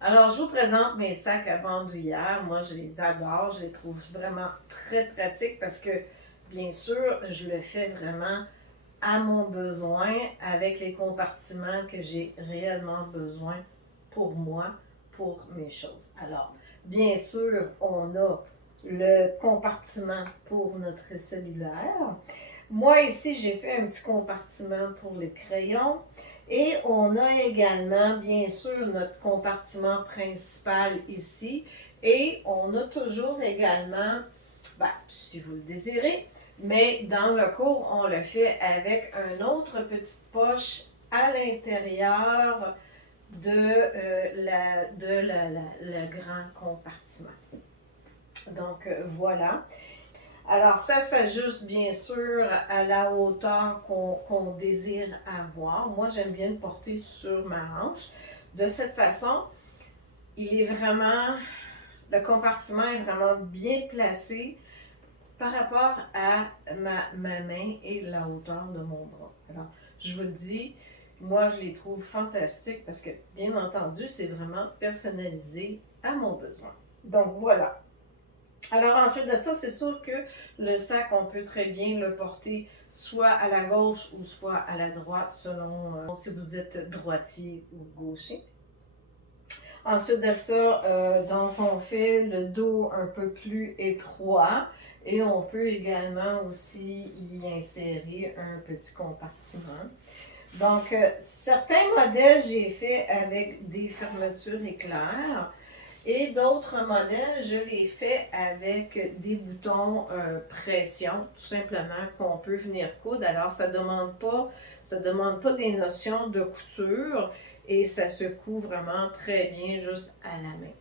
Alors, je vous présente mes sacs à bandoulière. Moi, je les adore. Je les trouve vraiment très pratiques parce que, bien sûr, je le fais vraiment à mon besoin avec les compartiments que j'ai réellement besoin pour moi, pour mes choses. Alors, bien sûr, on a le compartiment pour notre cellulaire. Moi, ici, j'ai fait un petit compartiment pour les crayons. Et on a également, bien sûr, notre compartiment principal ici. Et on a toujours également, ben, si vous le désirez, mais dans le cours, on le fait avec une autre petite poche à l'intérieur le grand compartiment. Donc, voilà. Alors, ça s'ajuste bien sûr à la hauteur qu'on désire avoir. Moi, j'aime bien le porter sur ma hanche. De cette façon, le compartiment est vraiment bien placé par rapport à ma main et la hauteur de mon bras. Alors, je vous le dis, moi, je les trouve fantastiques parce que, bien entendu, c'est vraiment personnalisé à mon besoin. Donc, voilà. Alors ensuite de ça, c'est sûr que le sac, on peut très bien le porter soit à la gauche ou soit à la droite selon si vous êtes droitier ou gaucher. Ensuite de ça, donc on fait le dos un peu plus étroit et on peut également aussi y insérer un petit compartiment. Donc, certains modèles, j'ai fait avec des fermetures éclairs. Et d'autres modèles, je les fais avec des boutons pression, tout simplement, qu'on peut venir coudre. Alors, ça demande pas des notions de couture et ça se coud vraiment très bien juste à la main.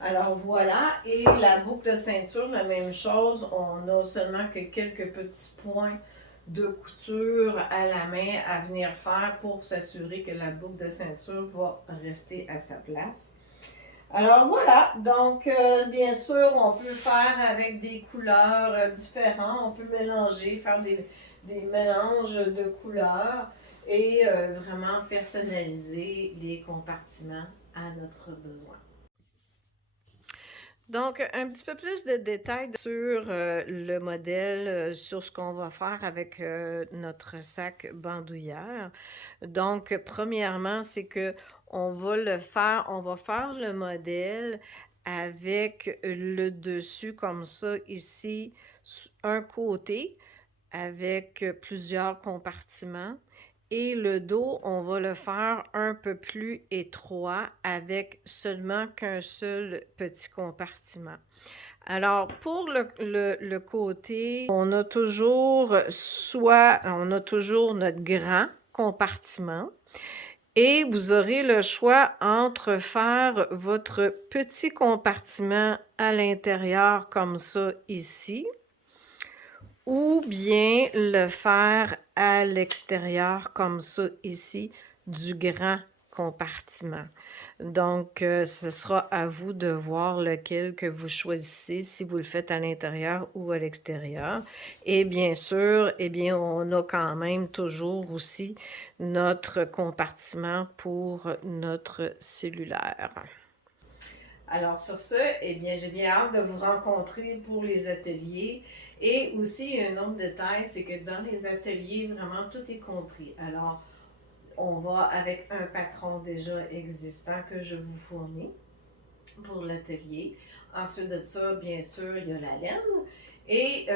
Alors voilà, et la boucle de ceinture, la même chose, on a seulement que quelques petits points de couture à la main à venir faire pour s'assurer que la boucle de ceinture va rester à sa place. Alors voilà, donc bien sûr, on peut faire avec des couleurs différentes, on peut mélanger, faire des mélanges de couleurs et vraiment personnaliser les compartiments à notre besoin. Donc, un petit peu plus de détails sur le modèle, sur ce qu'on va faire avec notre sac bandoulière. Donc, premièrement, c'est que on va faire le modèle avec le dessus comme ça ici, un côté avec plusieurs compartiments. Et le dos, on va le faire un peu plus étroit avec seulement qu'un seul petit compartiment. Alors, pour le côté, on a toujours notre grand compartiment et vous aurez le choix entre faire votre petit compartiment à l'intérieur comme ça ici ou bien le faire à l'extérieur comme ça ici du grand compartiment. Donc, ce sera à vous de voir lequel que vous choisissez, si vous le faites à l'intérieur ou à l'extérieur. Et bien sûr, eh bien, on a quand même toujours aussi notre compartiment pour notre cellulaire. Alors sur ce, eh bien, j'ai bien hâte de vous rencontrer pour les ateliers. Et aussi, un autre détail, c'est que dans les ateliers, vraiment, tout est compris. Alors, on va avec un patron déjà existant que je vous fournis pour l'atelier. Ensuite de ça, bien sûr, il y a la laine. Et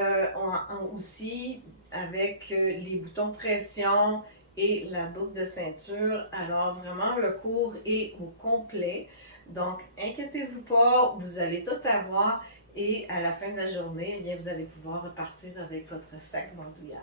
aussi avec les boutons pression et la boucle de ceinture. Alors vraiment, le cours est au complet. Donc, inquiétez-vous pas, vous allez tout avoir et à la fin de la journée, eh bien, vous allez pouvoir repartir avec votre sac bandoulière.